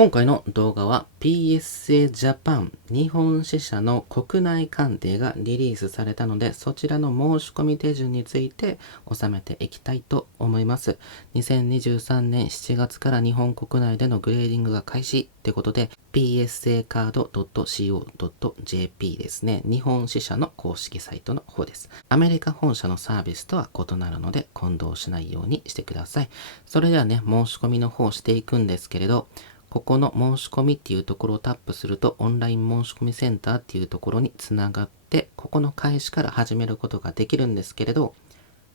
今回の動画は PSA ジャパン日本支社の国内鑑定がリリースされたので、そちらの申し込み手順について収めていきたいと思います。2023年7月から日本国内でのグレーディングが開始ってことで、PSA カード .co.jp ですね。日本支社の公式サイトの方です。アメリカ本社のサービスとは異なるので混同しないようにしてください。それではね、申し込みの方していくんですけれど、ここの申し込みっていうところをタップすると、オンライン申し込みセンターっていうところにつながって、ここの開始から始めることができるんですけれど、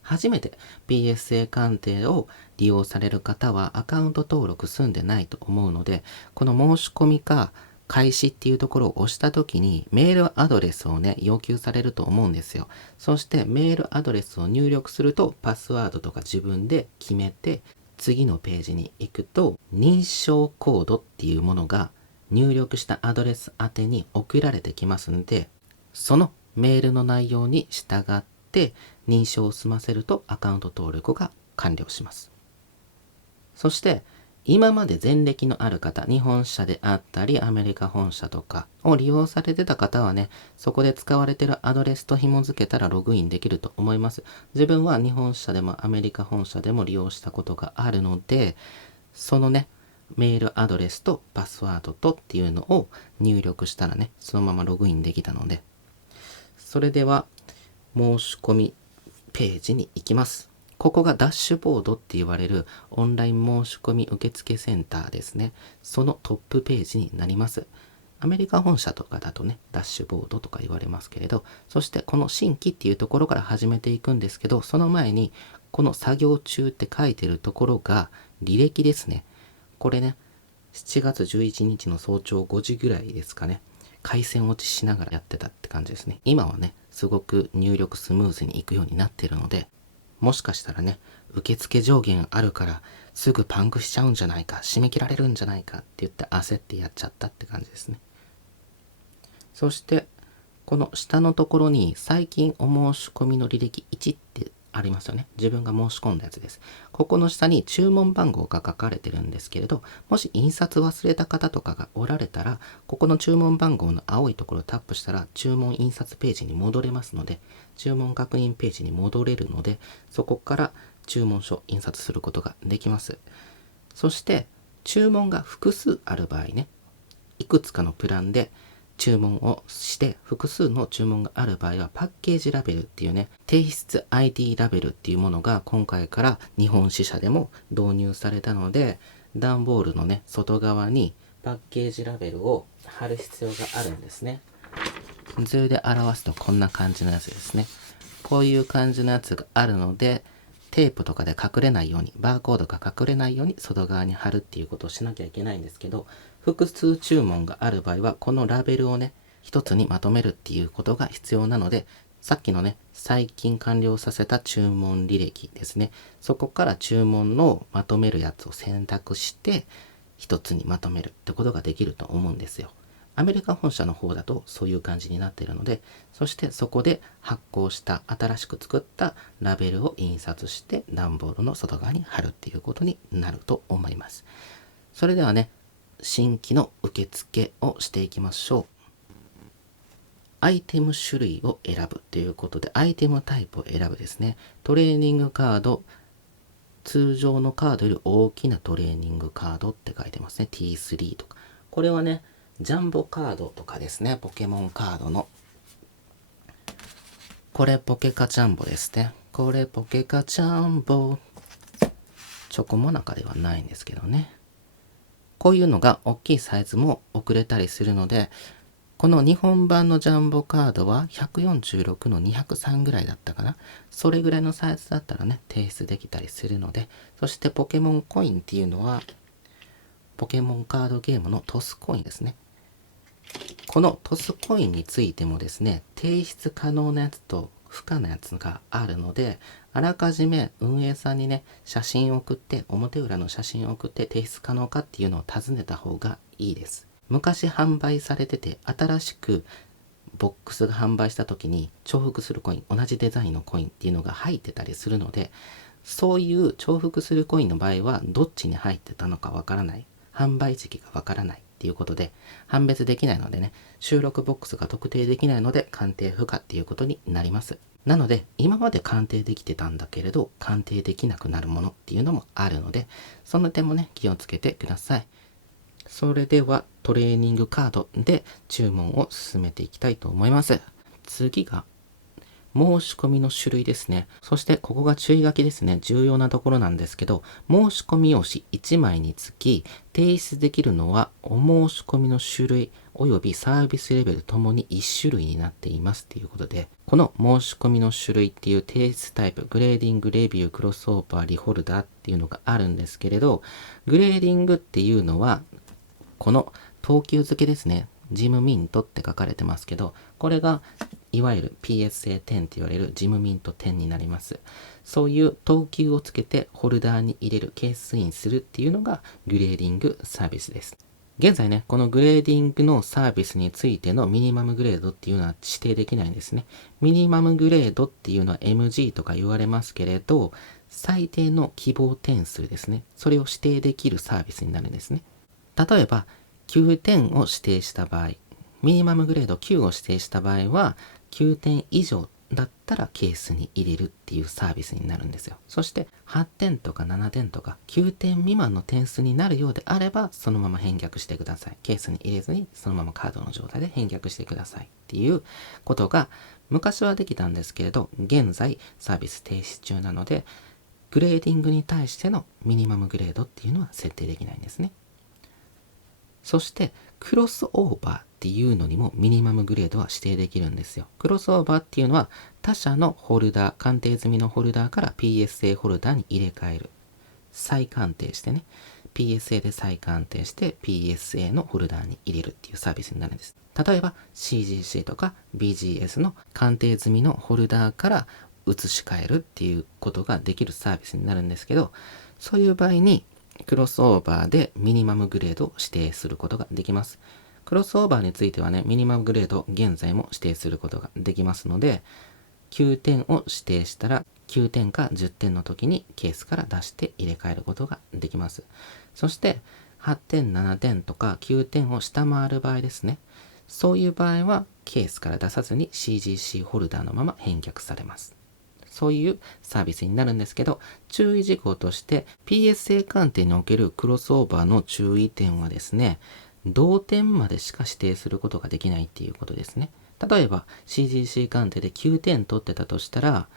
初めて PSA 鑑定を利用される方はアカウント登録済んでないと思うので、この申し込みか開始っていうところを押した時にメールアドレスをね、要求されると思うんですよ。そしてメールアドレスを入力するとパスワードとか自分で決めて、次のページに行くと認証コードっていうものが入力したアドレス宛てに送られてきますので、そのメールの内容に従って認証を済ませるとアカウント登録が完了します。そして今まで前歴のある方、日本社であったりアメリカ本社とかを利用されてた方はね、そこで使われているアドレスと紐付けたらログインできると思います。自分は日本社でもアメリカ本社でも利用したことがあるので、そのね、メールアドレスとパスワードとっていうのを入力したらね、そのままログインできたので、それでは申し込みページに行きます。ここがダッシュボードって言われるオンライン申し込み受付センターですね。そのトップページになります。アメリカ本社とかだとね、ダッシュボードとか言われますけれど、そしてこの新規っていうところから始めていくんですけど、その前にこの作業中って書いてるところが履歴ですね。これね、7月11日の早朝5時ぐらいですかね。回線落ちしながらやってたって感じですね。今はね、すごく入力スムーズにいくようになってるので、もしかしたらね、受付上限あるからすぐパンクしちゃうんじゃないか、締め切られるんじゃないかって言って焦ってやっちゃったって感じですね。そしてこの下のところに最近お申し込みの履歴1ってありますよね。自分が申し込んだやつです。ここの下に注文番号が書かれてるんですけれど、もし印刷忘れた方とかがおられたら、ここの注文番号の青いところをタップしたら注文印刷ページに戻れますので、注文確認ページに戻れるので、そこから注文書印刷することができます。そして注文が複数ある場合ね、いくつかのプランで注文をして複数の注文がある場合はパッケージラベルっていうね、提出 ID ラベルっていうものが今回から日本支社でも導入されたので、段ボールのね、外側にパッケージラベルを貼る必要があるんですね。図で表すとこんな感じのやつですね。こういう感じのやつがあるので、テープとかで隠れないように、バーコードが隠れないように外側に貼るっていうことをしなきゃいけないんですけど、複数注文がある場合はこのラベルをね、一つにまとめるっていうことが必要なので、さっきのね、最近完了させた注文履歴ですね。そこから注文のまとめるやつを選択して一つにまとめるってことができると思うんですよ。アメリカ本社の方だとそういう感じになっているので、そしてそこで発行した新しく作ったラベルを印刷して段ボールの外側に貼るっていうことになると思います。それではね、新規の受付をしていきましょう。アイテム種類を選ぶということで、アイテムタイプを選ぶですね。トレーニングカード、通常のカードより大きなトレーニングカードって書いてますね。T3 とか。これはね、ジャンボカードとかですね。ポケモンカードの。これポケカジャンボですね。これポケカジャンボ。チョコモナカではないんですけどね。こういうのが大きいサイズも送れたりするので、この日本版のジャンボカードは146の203ぐらいだったかな。それぐらいのサイズだったらね、提出できたりするので、そしてポケモンコインっていうのは、ポケモンカードゲームのトスコインですね。このトスコインについてもですね、提出可能なやつと不可なやつがあるので、あらかじめ運営さんにね、写真を送って、表裏の写真を送って提出可能かっていうのを尋ねた方がいいです。昔販売されてて、新しくボックスが販売した時に重複するコイン、同じデザインのコインっていうのが入ってたりするので、そういう重複するコインの場合はどっちに入ってたのかわからない。販売時期がわからないっていうことで判別できないのでね、収録ボックスが特定できないので鑑定不可っていうことになります。なので今まで鑑定できてたんだけれど鑑定できなくなるものっていうのもあるので、その点もね気をつけてください。それではトレーニングカードで注文を進めていきたいと思います。次が申し込みの種類ですね。そしてここが注意書きですね。重要なところなんですけど、申し込み用紙1枚につき提出できるのはお申し込みの種類及びサービスレベルともに1種類になっていますということで、この申し込みの種類っていう提出タイプ、グレーディング、レビュー、クロスオーバー、リホルダーっていうのがあるんですけれど、グレーディングっていうのはこの等級付けですね。事務ミントって書かれてますけど、これがいわゆる PSA10 って言われる事務ミント10になります。そういう等級をつけてホルダーに入れる、ケースインするっていうのがグレーディングサービスです。現在ね、このグレーディングのサービスについてのミニマムグレードっていうのは指定できないんですね。ミニマムグレードっていうのは MG とか言われますけれど、最低の希望点数ですね。それを指定できるサービスになるんですね。例えば、9点を指定した場合、ミニマムグレード9を指定した場合は、9点以上だったらケースに入れるっていうサービスになるんですよ。そして8点とか7点とか9点未満の点数になるようであれば、そのまま返却してください。ケースに入れずに、そのままカードの状態で返却してくださいっていうことが、昔はできたんですけれど、現在サービス停止中なので、グレーディングに対してのミニマムグレードっていうのは設定できないんですね。そしてクロスオーバーっていうのにもミニマムグレードは指定できるんですよ。クロスオーバーっていうのは他社のホルダー、鑑定済みのホルダーから PSA ホルダーに入れ替える。再鑑定してね。PSA で再鑑定して PSA のホルダーに入れるっていうサービスになるんです。例えば CGC とか BGS の鑑定済みのホルダーから移し替えるっていうことができるサービスになるんですけど、そういう場合にクロスオーバーでミニマムグレードを指定することができます。クロスオーバーについてはね、ミニマムグレード現在も指定することができますので、9点を指定したら9点か10点の時にケースから出して入れ替えることができます。そして8点、7点とか9点を下回る場合ですね。そういう場合はケースから出さずに CGC ホルダーのまま返却されます。そういうサービスになるんですけど、注意事項として PSA 鑑定におけるクロスオーバーの注意点はですね、同点までしか指定することができないっていうことですね。例えば CGC 鑑定で9点取ってたとしたら、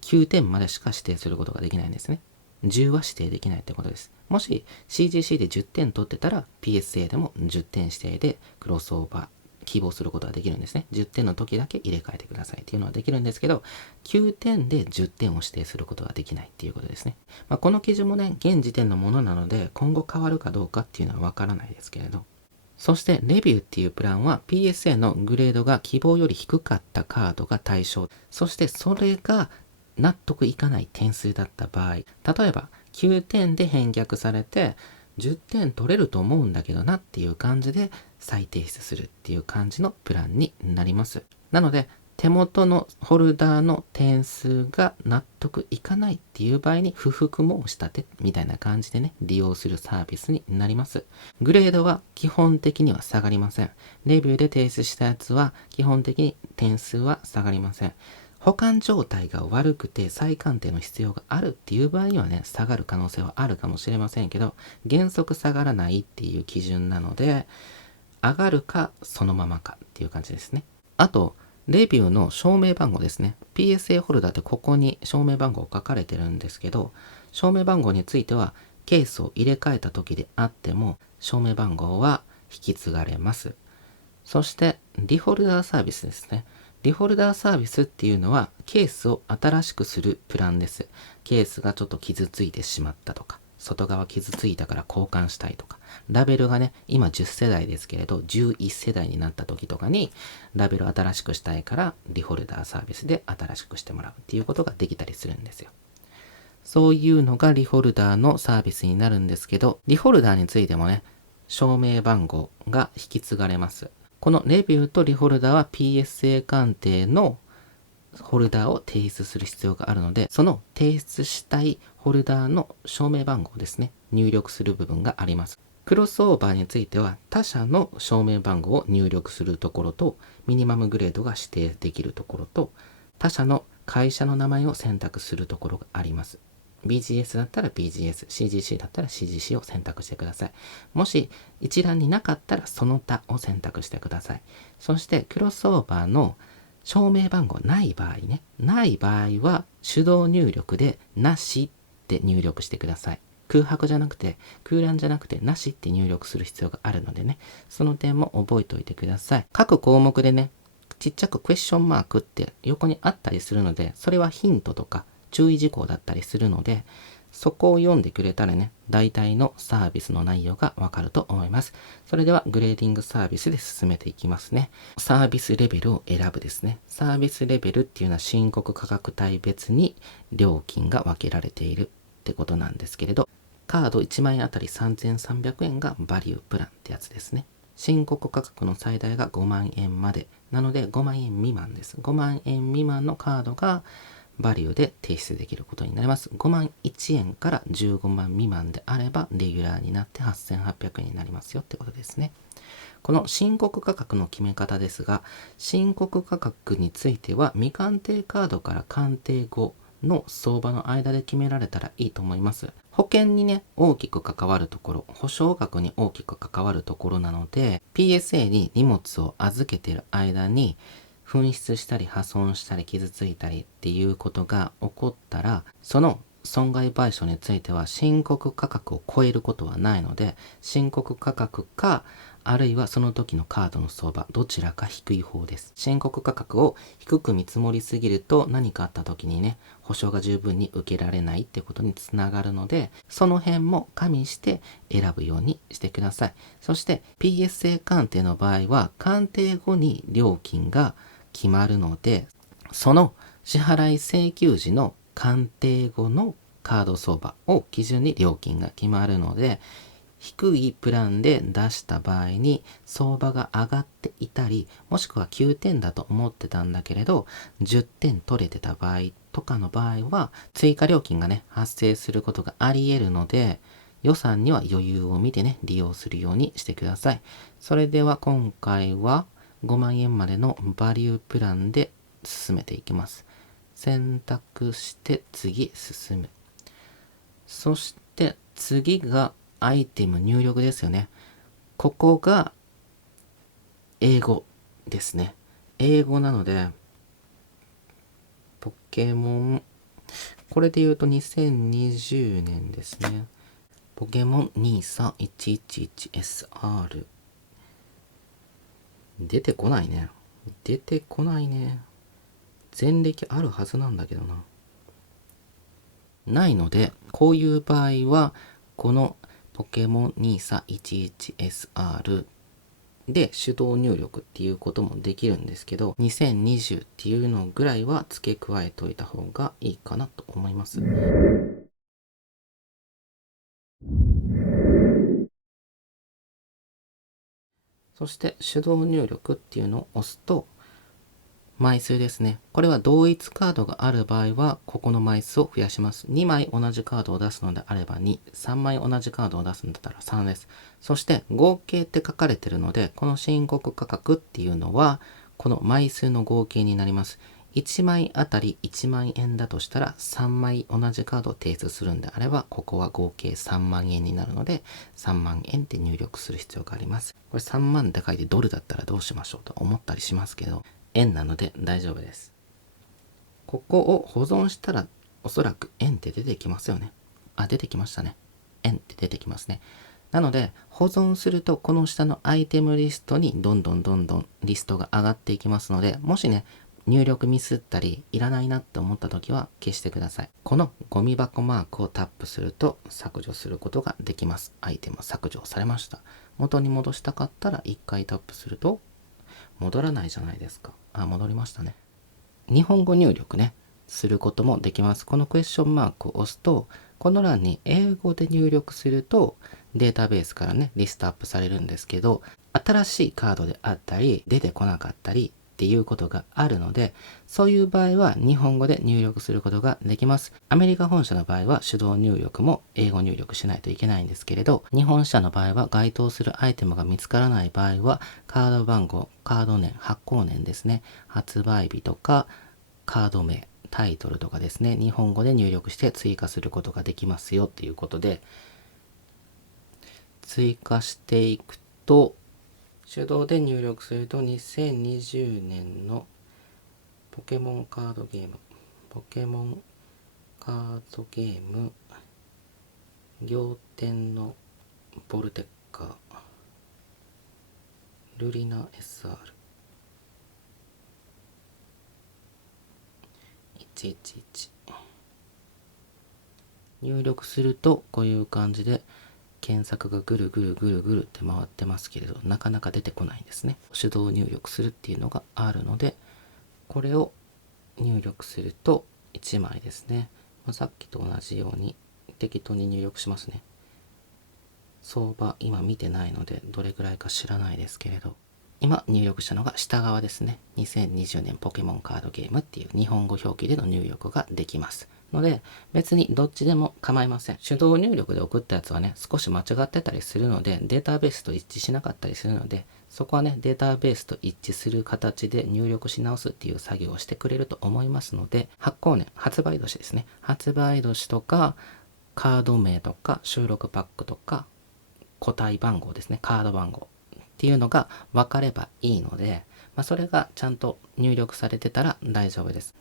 9点までしか指定することができないんですね。10は指定できないってことです。もし CGC で10点取ってたら PSA でも10点指定でクロスオーバー希望することができるんですね。10点の時だけ入れ替えてくださいっていうのはできるんですけど、9点で10点を指定することができないっていうことですね。この基準もね、現時点のものなので、今後変わるかどうかっていうのはわからないですけれど。そして、レビューっていうプランは PSA のグレードが希望より低かったカードが対象。そして、それが納得いかない点数だった場合、例えば9点で返却されて、10点取れると思うんだけどなっていう感じで再提出するっていう感じのプランになります。なので手元のホルダーの点数が納得いかないっていう場合に不服申し立てみたいな感じでね、利用するサービスになります。グレードは基本的には下がりません。レビューで提出したやつは基本的に点数は下がりません。保管状態が悪くて再鑑定の必要があるっていう場合にはね、下がる可能性はあるかもしれませんけど、原則下がらないっていう基準なので、上がるかそのままかっていう感じですね。あと、レビューの証明番号ですね。PSA ホルダーってここに証明番号書かれてるんですけど、証明番号についてはケースを入れ替えた時であっても、証明番号は引き継がれます。そして、リホルダーサービスですね。リホルダーサービスっていうのはケースを新しくするプランです。ケースがちょっと傷ついてしまったとか、外側傷ついたから交換したいとか、ラベルがね、今10世代ですけれど、11世代になった時とかに、ラベル新しくしたいからリホルダーサービスで新しくしてもらうっていうことができたりするんですよ。そういうのがリホルダーのサービスになるんですけど、リホルダーについてもね、証明番号が引き継がれます。このレビューとリホルダーは PSA 鑑定のホルダーを提出する必要があるので、その提出したいホルダーの証明番号ですね、入力する部分があります。クロスオーバーについては他社の証明番号を入力するところと、ミニマムグレードが指定できるところと、他社の会社の名前を選択するところがあります。BGS だったら BGS、CGC だったら CGC を選択してください。もし一覧になかったらその他を選択してください。そしてクロスオーバーの証明番号ない場合ね、ない場合は手動入力でなしって入力してください。空白じゃなくて、空欄じゃなくてなしって入力する必要があるのでね、その点も覚えておいてください。各項目でね、ちっちゃくクエスチョンマークって横にあったりするので、それはヒントとか注意事項だったりするので、そこを読んでくれたらね、大体のサービスの内容がわかると思います。それではグレーディングサービスで進めていきますね。サービスレベルを選ぶですね。サービスレベルっていうのは申告価格帯別に料金が分けられているってことなんですけれど、カード1枚あたり3300円がバリュープランってやつですね。申告価格の最大が5万円まで。なので5万円未満です。5万円未満のカードがバリューで提出できることになります。5万1円から15万未満であればレギュラーになって8800円になりますよってことですね。この申告価格の決め方ですが、申告価格については未鑑定カードから鑑定後の相場の間で決められたらいいと思います。保険にね、大きく関わるところ、保証額に大きく関わるところなので、PSA に荷物を預けている間に、紛失したり破損したり傷ついたりっていうことが起こったら、その損害賠償については申告価格を超えることはないので、申告価格か、あるいはその時のカードの相場、どちらか低い方です。申告価格を低く見積もりすぎると何かあった時にね、保証が十分に受けられないってことにつながるので、その辺も加味して選ぶようにしてください。そして PSA 鑑定の場合は、鑑定後に料金が決まるので、その支払い請求時の鑑定後のカード相場を基準に料金が決まるので、低いプランで出した場合に相場が上がっていたり、もしくは9点だと思ってたんだけれど10点取れてた場合とかの場合は追加料金がね発生することがあり得るので、予算には余裕を見てね利用するようにしてください。それでは今回は5万円までのバリュープランで進めていきます。選択して次進む。そして次がアイテム入力ですよね。ここが英語ですね。英語なので、ポケモン、これで言うと2020年ですね。ポケモン 23111SR。出てこないね。出てこないね。前歴あるはずなんだけどな。ないので、こういう場合は、このポケモン 2311SR で手動入力っていうこともできるんですけど、2020っていうのぐらいは付け加えておいた方がいいかなと思います。そして手動入力っていうのを押すと、枚数ですね。これは同一カードがある場合は、ここの枚数を増やします。2枚同じカードを出すのであれば2、3枚同じカードを出すんだったら3です。そして合計って書かれてるので、この申告価格っていうのは、この枚数の合計になります。1枚あたり1万円だとしたら、3枚同じカードを提出するんであれば、ここは合計3万円になるので、3万円って入力する必要があります。これ3万って書いてドルだったらどうしましょうと思ったりしますけど、円なので大丈夫です。ここを保存したらおそらく円って出てきますよね。あ、出てきましたね。円って出てきますね。なので保存するとこの下のアイテムリストにどんどんリストが上がっていきますので、もしね、入力ミスったりいらないなって思った時は消してください。このゴミ箱マークをタップすると削除することができます。アイテム削除されました。元に戻したかったら1回タップすると戻らないじゃないですか。あ、戻りましたね。日本語入力ね、することもできます。このクエスチョンマークを押すと、この欄に英語で入力すると、データベースからね、リストアップされるんですけど、新しいカードであったり、出てこなかったり、っていうことがあるので、そういう場合は日本語で入力することができます。アメリカ本社の場合は手動入力も英語入力しないといけないんですけれど、日本社の場合は該当するアイテムが見つからない場合は、カード番号、カード年、発行年ですね、発売日とか、カード名、タイトルとかですね、日本語で入力して追加することができますよっていうことで、追加していくと、手動で入力すると2020年のポケモンカードゲーム、ポケモンカードゲーム、仰天のボルテッカー、ルリナ SR111 入力するとこういう感じで検索がぐるぐるぐるぐるって回ってますけれど、なかなか出てこないんですね。手動入力するっていうのがあるので、これを入力すると1枚ですね。さっきと同じように適当に入力しますね。相場今見てないのでどれぐらいか知らないですけれど、今入力したのが下側ですね。2020年ポケモンカードゲームっていう日本語表記での入力ができますので、別にどっちでも構いません。手動入力で送ったやつはね、少し間違ってたりするので、データベースと一致しなかったりするので、そこはね、データベースと一致する形で入力し直すっていう作業をしてくれると思いますので、発行年、発売年ですね。発売年とか、カード名とか、収録パックとか、個体番号ですね、カード番号っていうのが分かればいいので、それがちゃんと入力されてたら大丈夫です。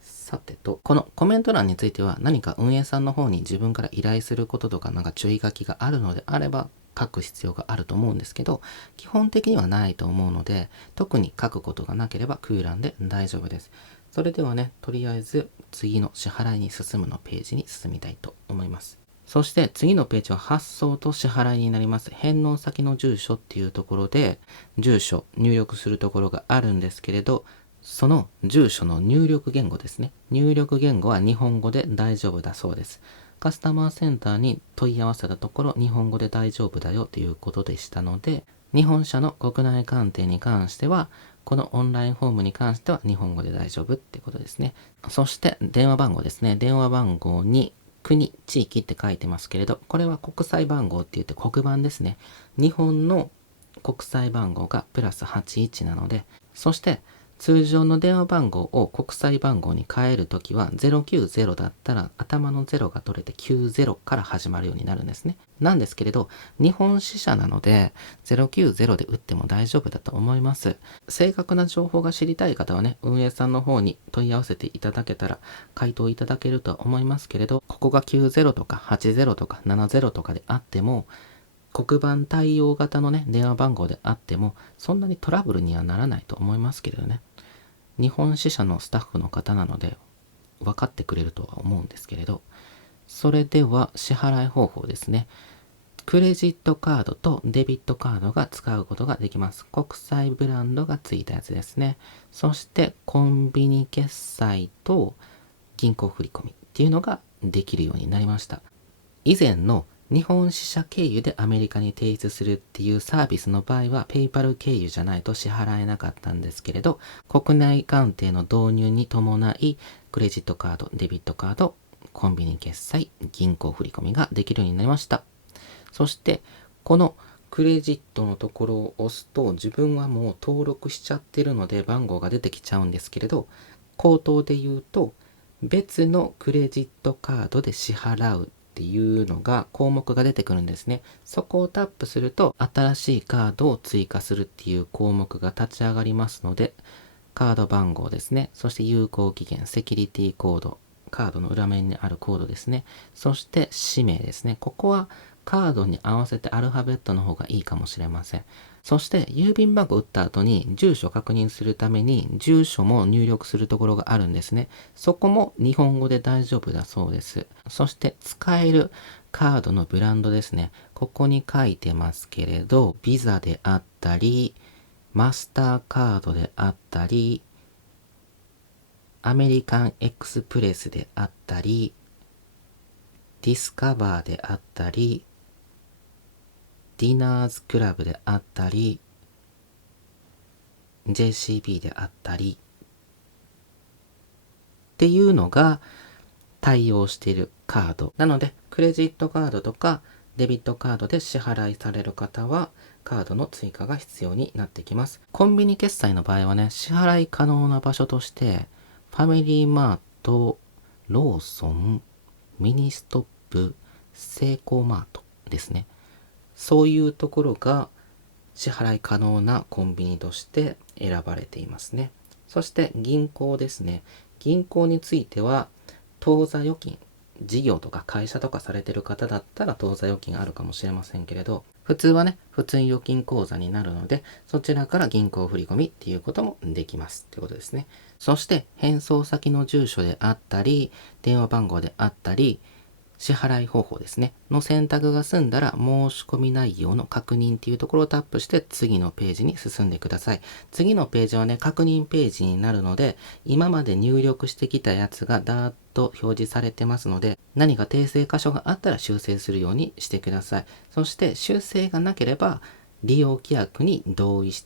さてと、このコメント欄については何か運営さんの方に自分から依頼することとか注意書きがあるのであれば書く必要があると思うんですけど、基本的にはないと思うので、特に書くことがなければ空欄で大丈夫です。それではね、とりあえず次の支払いに進むのページに進みたいと思います。そして次のページは発送と支払いになります。返納先の住所っていうところで住所入力するところがあるんですけれど、その住所の入力言語ですね。入力言語は日本語で大丈夫だそうです。カスタマーセンターに問い合わせたところ日本語で大丈夫だよということでしたので、日本社の国内鑑定に関してはこのオンラインフォームに関しては日本語で大丈夫ってことですね。そして電話番号ですね。電話番号に国、地域って書いてますけれど、これは国際番号って言って黒板ですね。日本の国際番号がプラス81なので、そして通常の電話番号を国際番号に変えるときは090だったら頭の0が取れて90から始まるようになるんですね。なんですけれど、日本支社なので090で打っても大丈夫だと思います。正確な情報が知りたい方はね、運営さんの方に問い合わせていただけたら回答いただけるとは思いますけれど、ここが90とか80とか70とかであっても、黒板対応型のね、電話番号であっても、そんなにトラブルにはならないと思いますけれどね。日本支社のスタッフの方なので、分かってくれるとは思うんですけれど、それでは支払い方法ですね。クレジットカードとデビットカードが使うことができます。国際ブランドがついたやつですね。そしてコンビニ決済と銀行振込っていうのができるようになりました。以前の日本支社経由でアメリカに提出するっていうサービスの場合はペイパル経由じゃないと支払えなかったんですけれど、国内鑑定の導入に伴いクレジットカード、デビットカード、コンビニ決済、銀行振込ができるようになりました。そしてこのクレジットのところを押すと自分はもう登録しちゃってるので番号が出てきちゃうんですけれど、口頭で言うと別のクレジットカードで支払うっていうのが項目が出てくるんですね。そこをタップすると新しいカードを追加するっていう項目が立ち上がりますので、カード番号ですね、そして有効期限、セキュリティコード、カードの裏面にあるコードですね、そして氏名ですね。ここはカードに合わせてアルファベットの方がいいかもしれません。そして郵便番号を打った後に住所を確認するために住所も入力するところがあるんですね。そこも日本語で大丈夫だそうです。そして使えるカードのブランドですね。ここに書いてますけれど、ビザであったり、マスターカードであったり、アメリカンエクスプレスであったり、ディスカバーであったり、ディナーズクラブであったり、JCB であったりっていうのが対応しているカードなので、クレジットカードとかデビットカードで支払いされる方はカードの追加が必要になってきます。コンビニ決済の場合はね、支払い可能な場所としてファミリーマート、ローソン、ミニストップ、セイコーマートですね。そういうところが支払い可能なコンビニとして選ばれていますね。そして銀行ですね。銀行については当座預金、事業とか会社とかされてる方だったら当座預金あるかもしれませんけれど、普通はね、普通預金口座になるので、そちらから銀行振込っていうこともできますってことですね。そして返送先の住所であったり、電話番号であったり、支払い方法ですね。の選択が済んだら、申し込み内容の確認っていうところをタップして次のページに進んでください。次のページはね、確認ページになるので、今まで入力してきたやつがダーッと表示されてますので、何か訂正箇所があったら修正するようにしてください。そして修正がなければ、利用規約に同意す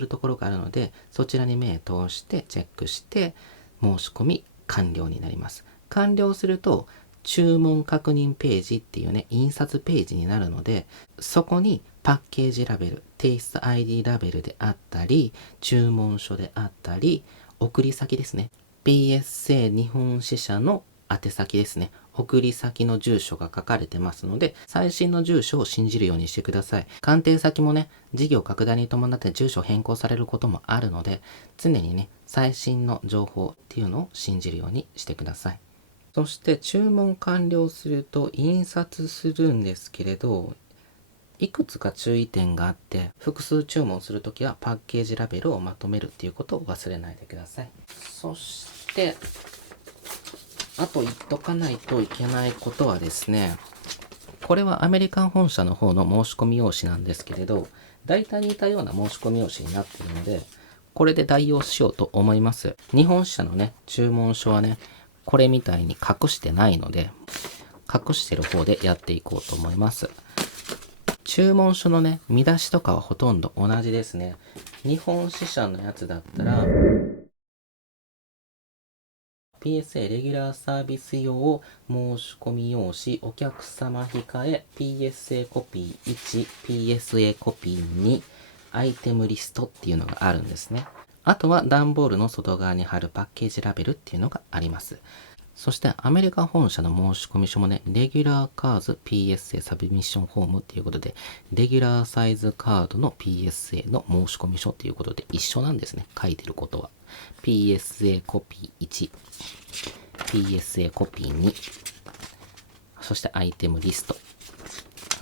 るところがあるので、そちらに目を通してチェックして、申し込み完了になります。完了すると、注文確認ページっていうね、印刷ページになるので、そこにパッケージラベル、提出 ID ラベルであったり、注文書であったり、送り先ですね。PSA 日本支社の宛先ですね。送り先の住所が書かれてますので、最新の住所を信じるようにしてください。鑑定先もね、事業拡大に伴って住所変更されることもあるので、常にね、最新の情報っていうのを信じるようにしてください。そして注文完了すると印刷するんですけれど、いくつか注意点があって、複数注文するときはパッケージラベルをまとめるっていうことを忘れないでください。そして、あと言っとかないといけないことはですね、これはアメリカン本社の方の申し込み用紙なんですけれど、大体似たような申し込み用紙になっているので、これで代用しようと思います。日本支社のね、注文書はね、これみたいに隠してないので、隠してる方でやっていこうと思います。注文書のね、見出しとかはほとんど同じですね。日本支社のやつだったら、PSA レギュラーサービス用申し込み用紙お客様控え PSA コピー1 PSA コピー2アイテムリストっていうのがあるんですね。あとは段ボールの外側に貼るパッケージラベルっていうのがあります。そしてアメリカ本社の申込書もね、レギュラーカーズ PSA サブミッションフォームっていうことで、レギュラーサイズカードの PSA の申込書っていうことで一緒なんですね。書いてることは。PSA コピー1、PSA コピー2、そしてアイテムリスト、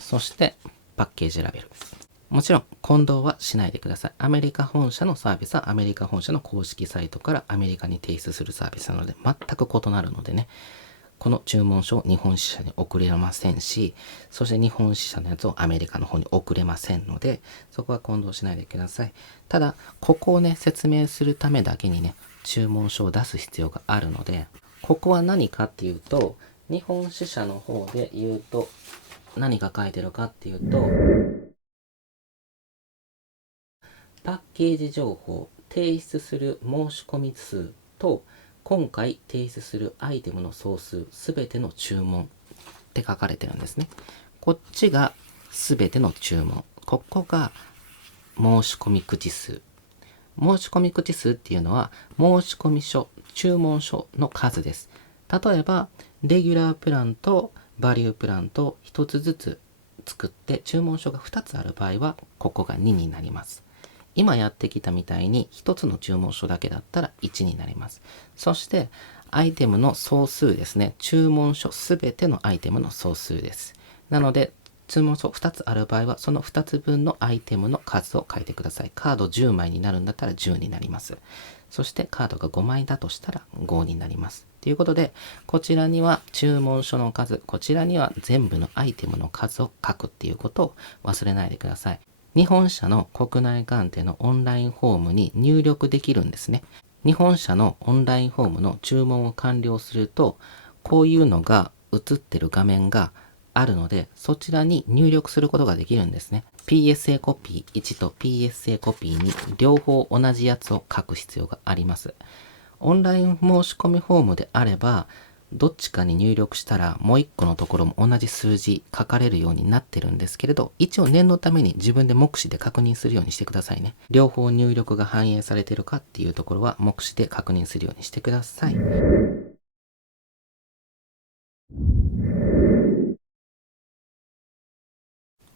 そしてパッケージラベル。もちろん混同はしないでください。アメリカ本社のサービスはアメリカ本社の公式サイトからアメリカに提出するサービスなので全く異なるのでね、この注文書を日本支社に送れませんし、そして日本支社のやつをアメリカの方に送れませんので、そこは混同しないでください。ただ、ここをね、説明するためだけにね、注文書を出す必要があるので、ここは何かっていうと、日本支社の方で言うと、何が書いてるかっていうと、パッケージ情報、提出する申し込み数と、今回提出するアイテムの総数、すべての注文って書かれてるんですね。こっちがすべての注文。ここが申し込み口数。申し込み口数っていうのは、申し込み書、注文書の数です。例えば、レギュラープランとバリュープランと1つずつ作って注文書が2つある場合は、ここが2になります。今やってきたみたいに1つの注文書だけだったら1になります。そしてアイテムの総数ですね。注文書すべてのアイテムの総数です。なので注文書2つある場合はその2つ分のアイテムの数を書いてください。カード10枚になるんだったら10になります。そしてカードが5枚だとしたら5になります。ということで、こちらには注文書の数、こちらには全部のアイテムの数を書くっていうことを忘れないでください。日本社の国内鑑定のオンラインフォームに入力できるんですね。日本社のオンラインフォームの注文を完了すると、こういうのが映ってる画面があるので、そちらに入力することができるんですね。PSA コピー1と PSA コピー2、両方同じやつを書く必要があります。オンライン申し込みフォームであれば、どっちかに入力したらもう一個のところも同じ数字書かれるようになってるんですけれど、一応念のために自分で目視で確認するようにしてくださいね。両方入力が反映されてるかっていうところは目視で確認するようにしてください。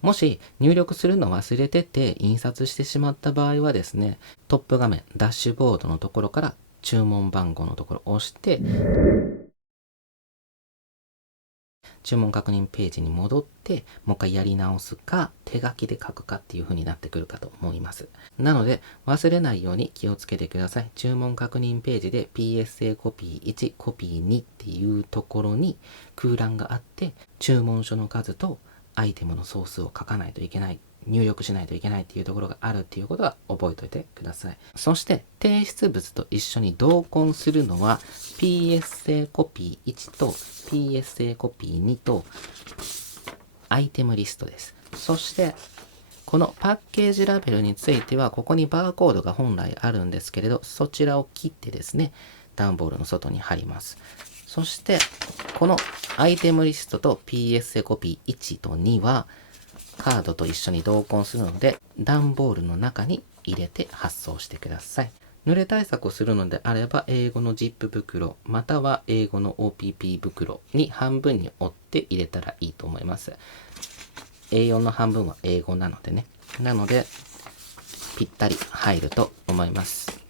もし入力するの忘れてて印刷してしまった場合はですね、トップ画面、ダッシュボードのところから注文番号のところを押して、注文確認ページに戻って、もう一回やり直すか、手書きで書くかっていう風になってくるかと思います。なので、忘れないように気をつけてください。注文確認ページで PSA コピー1、コピー2っていうところに空欄があって、注文書の数とアイテムの総数を書かないといけない。入力しないといけないっていうところがあるっていうことは覚えておいてください。そして提出物と一緒に同梱するのは PSA コピー1と PSA コピー2とアイテムリストです。そしてこのパッケージラベルについてはここにバーコードが本来あるんですけれど、そちらを切ってですね、段ボールの外に貼ります。そしてこのアイテムリストと PSA コピー1と2はカードと一緒に同梱するので、段ボールの中に入れて発送してください。濡れ対策をするのであれば、英語の ZIP 袋、または英語の OPP 袋に半分に折って入れたらいいと思います。A4 の半分は英語なのでね。なので、ぴったり入ると思います。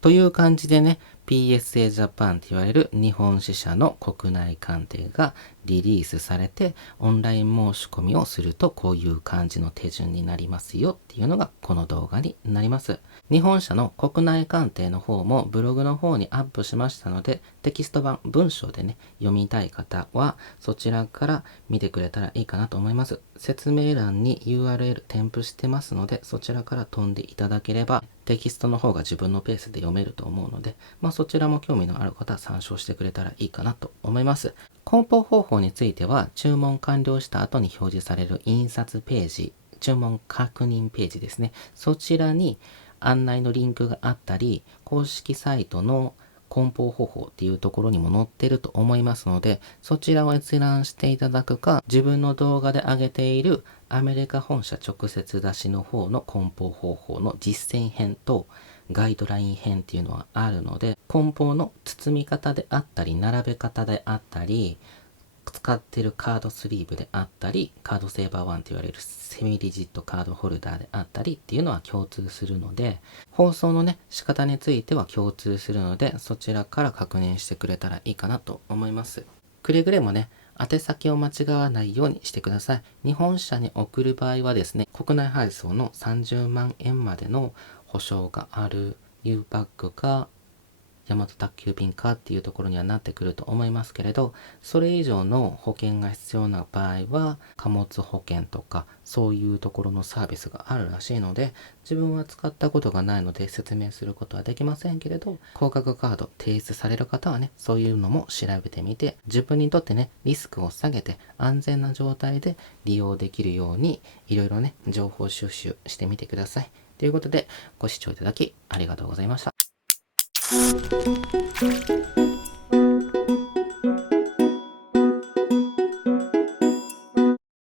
という感じでね、PSA Japan って言われる日本支社の国内鑑定がリリースされて、オンライン申し込みをするとこういう感じの手順になりますよっていうのがこの動画になります。日本社の国内鑑定の方もブログの方にアップしましたので、テキスト版文章でね、読みたい方はそちらから見てくれたらいいかなと思います。説明欄に URL 添付してますので、そちらから飛んでいただければテキストの方が自分のペースで読めると思うので、そちらも興味のある方は参照してくれたらいいかなと思います。梱包方法については、注文完了した後に表示される印刷ページ、注文確認ページですね。そちらに案内のリンクがあったり、公式サイトの梱包方法っていうところにも載ってると思いますので、そちらを閲覧していただくか、自分の動画で上げているアメリカ本社直接出しの方の梱包方法の実践編とガイドライン編っていうのはあるので、梱包の包み方であったり、並べ方であったり、使ってるカードスリーブであったり、カードセーバー1と言われるセミリジットカードホルダーであったりっていうのは共通するので、放送のね、仕方については共通するので、そちらから確認してくれたらいいかなと思います。くれぐれもね、宛先を間違わないようにしてください。日本社に送る場合はですね、国内配送の30万円までの保証がある U バッグか大和宅急便かっていうところにはなってくると思いますけれど、それ以上の保険が必要な場合は貨物保険とかそういうところのサービスがあるらしいので、自分は使ったことがないので説明することはできませんけれど、高額カード提出される方はね、そういうのも調べてみて、自分にとってね、リスクを下げて安全な状態で利用できるようにいろいろね、情報収集してみてください。ということで、ご視聴いただきありがとうございました。